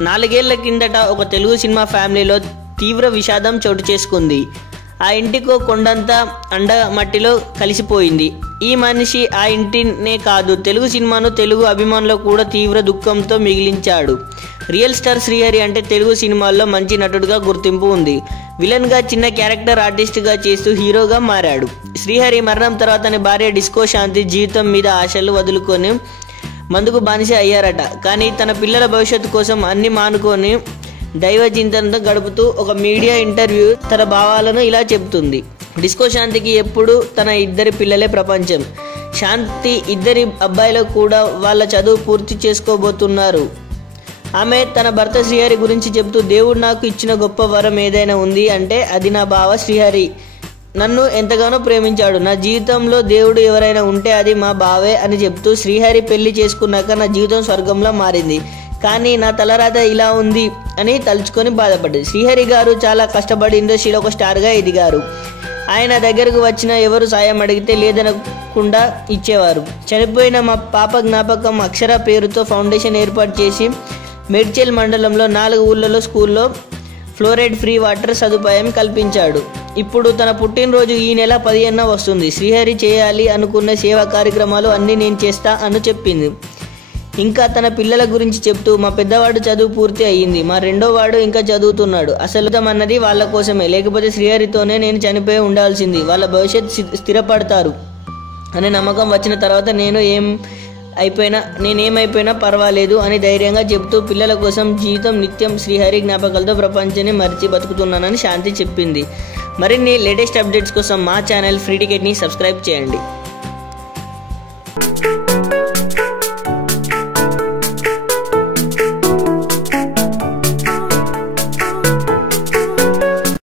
నాలుగేళ్ళ కిందట ఒక తెలుగు సినిమా ఫ్యామిలీలో తీవ్ర విషాదం చోటు చేసుకుంది. ఆ ఇంటికో కొండంతా అండ మట్టిలో కలిసిపోయింది. ఈ మనిషి ఆ ఇంటినే కాదు తెలుగు సినిమాను తెలుగు అభిమానులు కూడా తీవ్ర దుఃఖంతో మిగిలించాడు. రియల్ స్టార్ శ్రీహరి అంటే తెలుగు సినిమాల్లో మంచి నటుడుగా గుర్తింపు ఉంది. విలన్గా చిన్న క్యారెక్టర్ ఆర్టిస్ట్గా చేస్తూ హీరోగా మారాడు. శ్రీహరి మరణం తర్వాత భార్య డిస్కో శాంతి జీవితం మీద ఆశలు వదులుకొని మందుకు బానిస అయ్యారట. కానీ తన పిల్లల భవిష్యత్తు కోసం అన్ని మానుకొని దైవ చింతనతో గడుపుతూ ఒక మీడియా ఇంటర్వ్యూ తన భావాలను ఇలా చెబుతుంది. డిస్కో శాంతికి ఎప్పుడు తన ఇద్దరి పిల్లలే ప్రపంచం. శాంతి ఇద్దరి అబ్బాయిలకు కూడా వాళ్ళ చదువు పూర్తి చేసుకోబోతున్నారు. ఆమె తన భర్త శ్రీహరి గురించి చెబుతూ దేవుడు నాకు ఇచ్చిన గొప్ప వరం ఏదైనా ఉంది అంటే అది నా బావ శ్రీహరి. నన్ను ఎంతగానో ప్రేమించాడు. నా జీవితంలో దేవుడు ఎవరైనా ఉంటే అది మా బావే అని చెప్తూ శ్రీహరి పెళ్ళి చేసుకున్నాక నా జీవితం స్వర్గంలో మారింది. కానీ నా తలరాత ఇలా ఉంది అని తలుచుకొని బాధపడ్డది. శ్రీహరి గారు చాలా కష్టపడి ఇండస్ట్రీలో ఒక స్టార్గా ఎదిగారు. ఆయన దగ్గరకు వచ్చిన ఎవరు సాయం అడిగితే లేదనకుండా ఇచ్చేవారు. చనిపోయిన మా పాప జ్ఞాపకం అక్షర పేరుతో ఫౌండేషన్ ఏర్పాటు చేసి మేడ్చల్ మండలంలో నాలుగు ఊళ్ళలో స్కూల్లో ఫ్లోరైడ్ ఫ్రీ వాటర్ సదుపాయం కల్పించాడు. ఇప్పుడు తన పుట్టినరోజు ఈ నెల పదిహేనున వస్తుంది. శ్రీహరి చేయాలి అనుకున్న సేవా కార్యక్రమాలు అన్నీ నేను చేస్తా అని చెప్పింది. ఇంకా తన పిల్లల గురించి చెప్తూ మా పెద్దవాడు చదువు పూర్తి అయ్యింది. మా రెండో వాడు ఇంకా చదువుతున్నాడు. అసలు అన్నది వాళ్ళ కోసమే. లేకపోతే శ్రీహరితోనే నేను చనిపోయి ఉండాల్సింది. వాళ్ళ భవిష్యత్ స్థిరపడతారు. అనే నమ్మకం వచ్చిన తర్వాత నేను ఏం అయిపోయినా నేనేమైపోయినా పర్వాలేదు అని ధైర్యంగా చెప్తూ పిల్లల కోసం జీవితం నిత్యం శ్రీహరి జ్ఞాపకాలతో ప్రపంచాన్ని మరిచి బతుకుతున్నానని శాంతి చెప్పింది. మరిన్ని లేటెస్ట్ అప్డేట్స్ కోసం మా ఛానల్ ఫ్రీ టికెట్ని సబ్స్క్రైబ్ చేయండి.